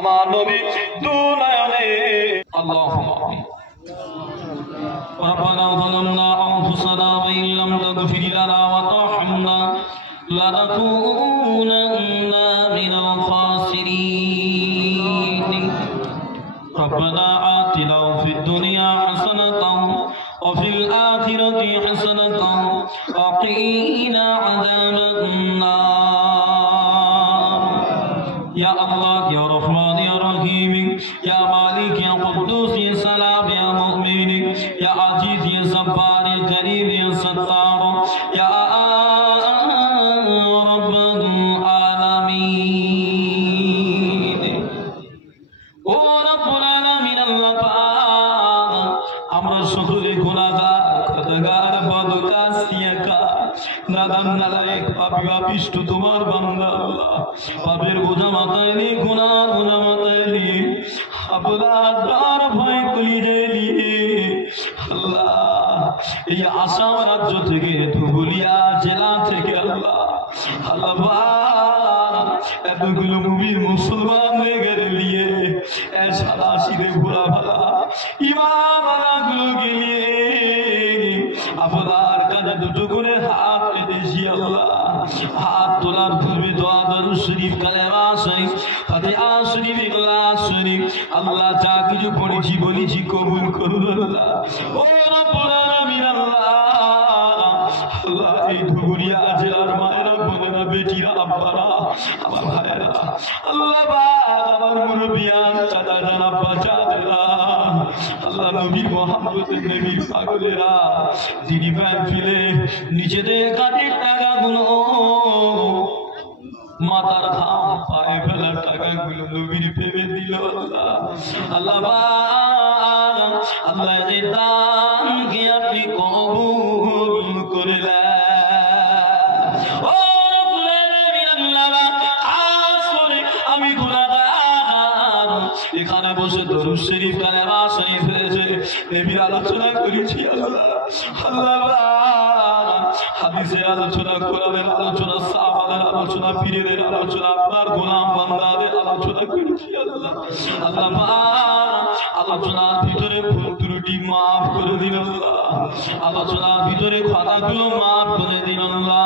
আমার নবী দুনয়নে আল্লাহুম্মা আমিন ربنا ظلمنا أنفسنا وإن لم تغفر لنا وترحمنا لنكونن من الخاسرين ربنا آتنا في الدنيا حسنة وفي الآخرة حسنة وقنا عذاب النار يا الله يا رحمن يا رحيم يا مالك يا قدوس يا سلام يا مؤمن يا عزيز يا جبار يا كريم يا ستار يا رب العالمين ও রব্বুল আলামিন আল্লাহ পাক আমরা সকলে গুনাহগার খোদাগার বদকাসিয়াকা নাদান নালায়েক পাপী পাপিষ্ঠ তোমার বান্দা আল্লাহ পাপের বোঝা মাথায় নিয়ে গুনাহ বোঝা মাথায় নিয়ে আপনার দ্বার ভয় কলিজায় নিয়ে আল্লাহ এই আসাম রাজ্য থেকে ধুবুলিয়া জেলা থেকে আল্লাহ আল্লাহ এতগুলো মুমিন মুসলমান লেগে নিয়ে সাদা সিধে ঘোরা ভালা ইমামানা গুলোকে নিয়ে আপনার কাছে দুটো করে হাত পেতেছি আল্লাহ হাত তোলার পূর্বে দোয়া দরুদ শরীফ কালেমা শরীফ ফাতিহা শরীফ ইখলাস শরীফ আল্লাহ যা কিছু পড়েছি বলেছি কবুল করুন আল্লাহ ও রব্বুল আলামিন আল্লাহ আল্লাহ এই ধুবুলিয়া জেলার মায়েরা বোনেরা বেটিরা আব্বারা আমার ভাইয়েরা আল্লাহ আমার মুরব্বিয়ান চাচা জান আব্বা চাচারা আল্লাহ নবী মুহাম্মদের নবীর পাগলেরা দিদি ভাই ফিলে নিজেদের কাটির টাকাগুলো মাতার ঘাম পায়ে ফেলার টাকাগুলো নবীর প্রেমে দিল আল্লাহ আল্লাহ আল্লাহ এই দানকে আপনি কবুল করে নেন আমি গুনাহগার এখানে বসে দরুদ শরীফ কালেমা শরীফ নবীর আলোচনা করেছি আল্লাহ আল্লাহ হাদিসের আলোচনা কোরআনের আলোচনা সাহাবাদের আলোচনা পীরদের আলোচনা আপনার গোলাম বান্দাদের আলোচনা করেছি আল্লাহ আল্লাহ আলোচনার ভিতরে ভুল ত্রুটি মাফ করে দিন আল্লাহ আলোচনার ভিতরে কথাগুলো মাফ করে দিন আল্লাহ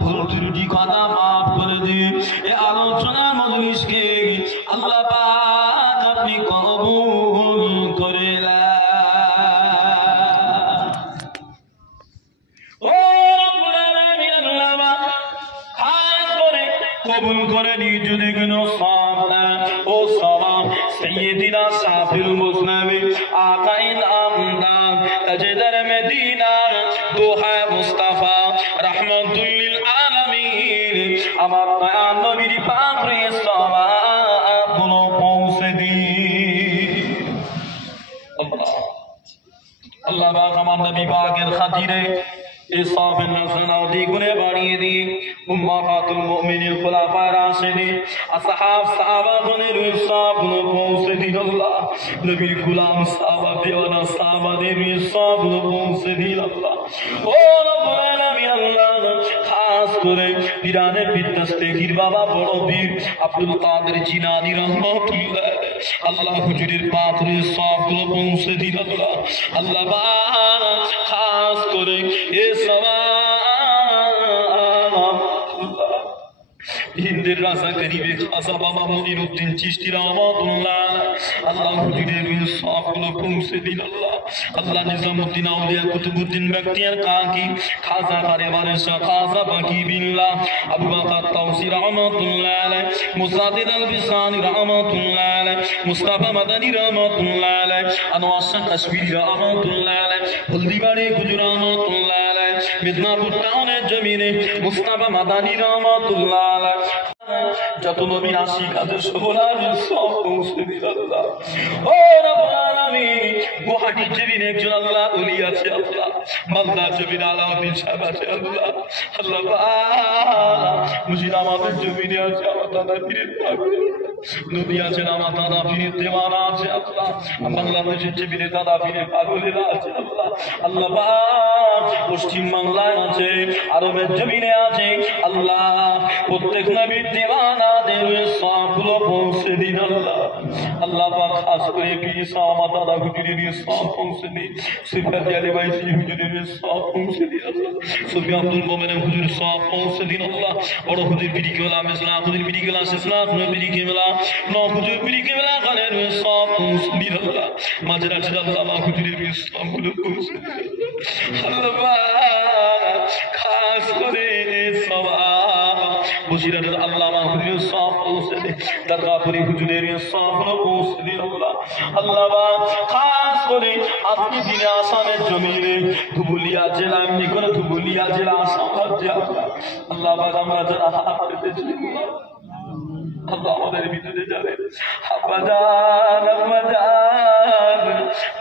ভুল ত্রুটি কথা মাফ করে দিন এই আলোচনার মজলিসকে আল্লাহ পাক আপনি কবুল করে নেন কবুল করে নিয়ে যদি কোনো সালাম ও সালাম সাইয়্যিদিনা সাফিল মুসলিম আকাই নামদান তাজদার মদিনা দোহা মুস্তাফা রাহমাতুল লিল আলামিন আমার দয়াল নবীর পাকে সালাম গুলো পৌঁছে দিন আল্লাহ আল্লাহ পাক আমার নবী পাকের খাতিরে إصاب النفسنا وديقنا باريدي أمهات المؤمنين خلفاء راشدين أصحاب صحابة بنير إصاب نبوسدين الله نبي غلام صحابة بيوانا صحابة دير إصاب نبوسدين الله أو رب العالمين الله খাস করে পিরানে বিদ্যাস্তেগীর বাবা বড় বীর আব্দুল কাদের জিলানী রাহমাতুল্লাহ আল্লাহ হুজুরের পাথরে সবগুলো পৌঁছে দিন আল্লাহ আল্লাহ খাস করে এ হিন্দের রাজা গরিবে খাসা বাবা মনিরউদ্দিন চিশতি রাহমাতুল্লাহ আল্লাহ হুজুরের সবগুলো পৌঁছে দিন আল্লাহ আল্লাহ নিজামউদ্দিন আউলিয়া কুতুবউদ্দিন বখতিয়ার কাকি খাজা বারে শাহ খাজা বাকি বিল্লাহ আবু বকর তাওসি রাহমাতুল্লাহ আলাইহি মুসাদ্দিদ আল বিসানি রাহমাতুল্লাহ আলাইহি মুস্তাফা মাদানী রাহমাতুল্লাহ আলাইহি আনোয়ার শাহ কাশ্মীরি রাহমাতুল্লাহ আলাইহি হলদিবাড়ি গুজরাত রাহমাতুল্লাহ আলাইহি মিদনাপুর টাউনের জমিনে মুস্তাফা মাদানী রাহমাতুল্লাহ আলাইহি যত নবী আশিক আছে সবলা সব পৌঁছে দিন আল্লাহ ও রব্বুল আলামিন মাটির জমিনে একজন আল্লাহ ওলি আছে আল্লাহ, মালদার জমিনে আলাউদ্দিন সাহেব আছে আল্লাহ, আল্লাহ মুর্শিদাবাদের জমিনে আছে আমার দাদা পীরের পাগল, নদী আছে আমার দাদা পীরের দেওয়ানা আছে আল্লাহ, বাংলাদেশের জমিনে দাদা পীরের পাগলেরা আছে আল্লাহ, আল্লাহ পশ্চিম বাংলায় আছে, আরবের জমিনে আছে আল্লাহ, প্রত্যেক নবীর দেওয়ানাদের সবগুলো পৌঁছে দিন আল্লাহ, আল্লাহ পাক খাস করে পিসা আমার দাদা হুজুরের সব পৌঁছে দিন, সিফাত আলী বাইসি হুজুরের সব পৌঁছে দিন আল্লাহ, সুফি আব্দুল মোমেন হুজুর সব পৌঁছে দিন আল্লাহ, বড় হুজুর বিড়ি কেবলা ইসলাম হুজুর বিড়ি কেবলা ইসলাম বিড়ি কেবলা ন হুজুর বিড়ি কেবলা গানের সব পৌঁছে দিন আল্লাহ, মাঝে রাখছে আল্লাহ হুজুরের সব গুলো পৌঁছে দিন আল্লাহ, খাস করে সওয়াব বসিরাটের আল্লামা হুজুরের সব পৌঁছে দিন, দারগাপুরি হুজুরের সব পৌঁছে দিন আল্লাহ, আল্লাহ খাস করে আপনি দিনে আসামের জমিনে ধুবুলিয়া জেলা, এমনি করে ধুবুলিয়া জেলা আসাম রাজ্যে আল্লাহ আমরা যারা হাত পেতেছি আল্লাহ আমাদের ভিতরে যাবেন, আব্বাজান আম্মাজান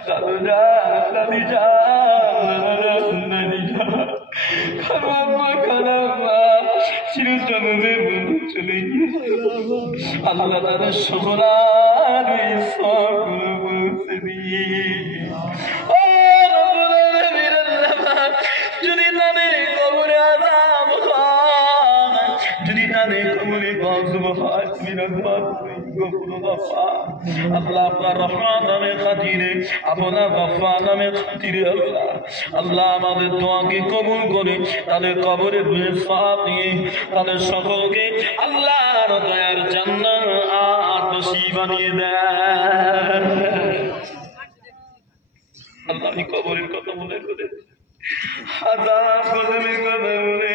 দাদুজান দাদিজান নানিজান খালাম্মা খালাম্মা চিরজন্মে বন্ধু চলে গিয়েছে আল্লাহ তাদের সকলার সকল পৌঁছে দিয়ে যদি তাদের কবরে আযাব হয়, যদি তাদের কবরে গজব হয়, আল্লাহ আপনার রহমান নামের খাতিরে, আপনার গফফার নামের খাতিরে আল্লাহ, আল্লাহ আমাদের দোয়াকে কবুল করে তাদের কবরের সওয়াব দিয়ে তাদের সকলকে আল্লাহর দয়ার জান্নাত নসিব বানিয়ে দেন আল্লাহ। আমি কবরের কথা মনে করে হাজার কদমের কথা মনে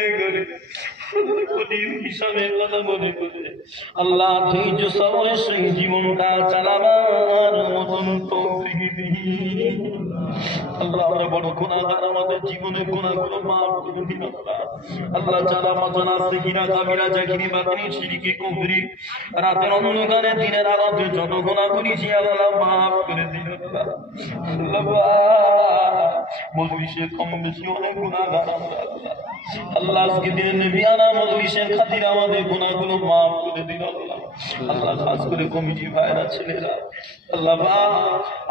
করে হিসাবের কথা মনে করে আল্লাহ ধৈর্য সবরের সঙ্গে জীবনটা চালাবার মতন তৌফিক দিন আল্লাহ। আমরা বড় গুনাহগার, আমাদের জীবনের গুনাহগুলো মাফ করে দিন আল্লাহ। আল্লাহ যারা মাজানা সিগিরা কাবিরা জাকিরি বাতিনি শিরকি কুফরি রাতের অন্ধকারে দিনের আলোতে যত গুনাহ করেছি আল্লাহ মাফ করে দিন আল্লাহ। আল্লাহ মজলিসে কম বেশি অনেক গুনাহগার আমরা আল্লাহ, আল্লাহ আজকে দিনের নবিয়ানা মজলিসের খাতিরে আমাদের গুনাহগুলো মাফ করে দিন আল্লাহ। আল্লাহ খাস করে কমিটি ভাইরা ছেলেরা আল্লাহ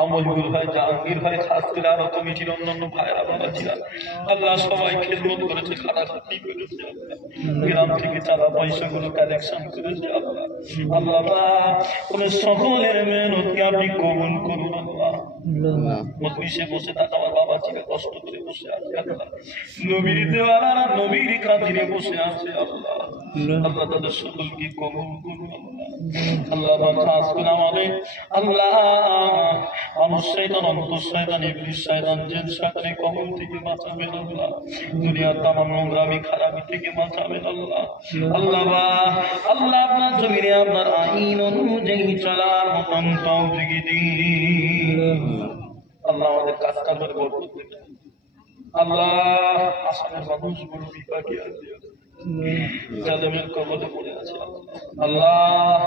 আমজুল ভাই জাহাঙ্গীর ভাই খাস করে আরো কমিটির অন্যান্য ভাইরা বাবাজিরা আল্লাহ সবাই খেদমত করেছে, খাটাখাটি করেছে গ্রাম থেকে চাঁদা পয়সা গুলো কালেকশন করেছে আল্লাহ। আল্লাহ কোন সকলের মেহনতকে আপনি কবুল করুন আল্লাহ। মজলিসে বসে থাকা আমার বাবাজিরা কষ্ট করে বসে আছে আল্লাহ, নবীর দেওয়ানা নবীর খাতিরে বসে আছে আল্লাহ। আল্লাহ তাদের সকলকে কবুল করুন আল্লাহ। আল্লাহ খাস করে আমাদের আল্লাহ মানুষ শয়তান অন্তর শয়তান ইবলিস শয়তান জিন শয়তানের কবল থেকে বাঁচাবেন আল্লাহ। দুনিয়ার তামাম নোংরামি খারাপি থেকে বাঁচাবেন আল্লাহ। আল্লাহ আল্লাহ আপনার জমিনে আপনার আইন অনুযায়ী চলার মতন তৌফিক দিন আল্লাহ। আমাদের কাজ কারবার বরকত দিন আল্লাহ। আসামের মানুষ বড় বিপাকে আছে, জালেমের কবলে পড়ে আছে আল্লাহ।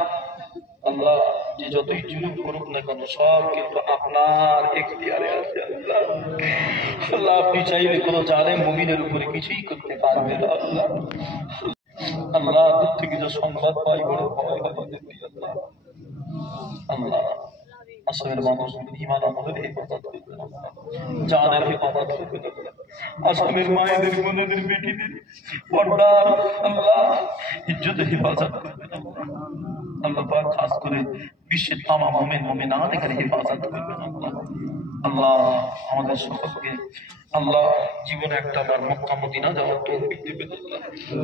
আল্লাহ যে যতই জুলুম করুক না কেন সব কিন্তু আপনার এখতিয়ারে আছে আল্লাহ। আল্লাহ আপনি চাইলে কোনো জালেম মুমিনের উপরে কিছুই করতে পারবেন আল্লাহ। আল্লাহ দূর থেকে যে সংবাদ পাই বড় ভয় আমাদের আল্লাহ। আল্লাহ আসামের মানুষ ঈমান আমলের হেফাজত করবেন আল্লাহ, জানের হেফাজত করবেন আল্লাহ। আসামের মায়েদের বোনেদের বেটিদের পর্দার আল্লাহ ইজ্জতের হেফাজত করবেন আল্লাহ। আল্লাহ পাক খাস করে বিশ্বের তামাম মুমিন মুমিনাত এখানে হেফাজত করবেন আল্লাহ। আল্লাহ আমাদের সকলকে আল্লাহ জীবনে একটা বার মক্কা মদিনা যাওয়ার তৌফিক দেবেন আল্লাহ।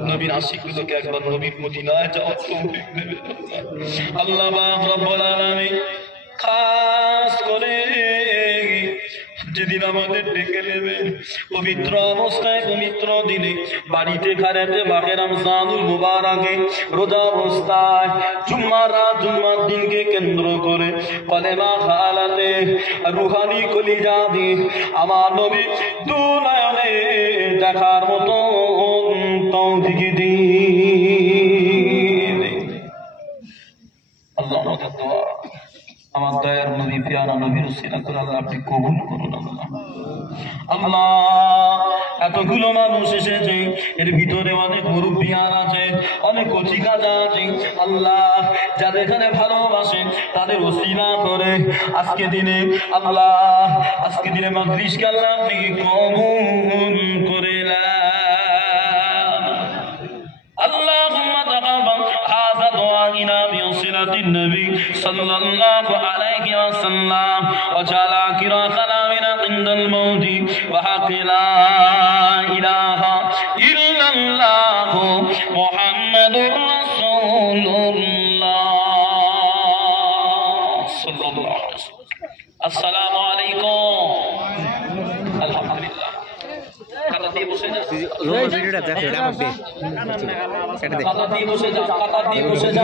নবীর আশিকগুলোকে একবার নবীর মদিনায় যাওয়ার তৌফিক দেবেন আল্লাহ। আল্লাহ পাক রব্বুল আলামিন খাস করে যেদিন আমাদের ডেকে নেবেন পবিত্র অবস্থায় পবিত্র দিনে বাড়িতে খারেতে মাহে রমজানুল মুবারাকে রোজা অবস্থায় জুম্মার রাত জুম্মার দিনকে কেন্দ্র করে কলেমা খালাতে রুহানি কলিজা দিয়ে আমার নবী দুনয়নে দেখার মতো তৌফিক দিন আল্লাহ। আমাদের দোয়া আমার দয়ার নবী প্যারা নবীর উসিলা করে আল্লাহ আপনি কবুল করুন আল্লাহ। আল্লাহ এতগুলো মানুষ এসেছে, এর ভিতরে অনেক মুরব্বিয়ান আছে, অনেক কচিকাজা আছে। আল্লাহ যাদের এখানে ভালোবাসেন তাদের ওসিলা করে আজকে দিনে আল্লাহ আজকে দিনে মাগরিবকে আল্লাহ আপনি কবুল করে নেন। আল্লাহুম্মা তাকাব্বাল হাযা দুআইনা বিওসিলাতিন নবী সাল্লাল্লাহু আলাইহি ওয়াসাল্লাম ওয়া জাআলা আখিরা কালামিনা ইনদাল মাউতি ওয়া হাক্কি লা ইলাহা ইল্লাল্লাহ মুহাম্মাদুর রাসূলুল্লাহ সাল্লাল্লাহু আলাইহি ওয়াসাল্লাম। আসসালামু আলাইকুম। আলহামদুলিল্লাহ কাটা দিয়ে বসে যা, ভিডিওটা দেখো এটা আমাকে কাটা দিয়ে বসে যা, কাটা দিয়ে বসে যা।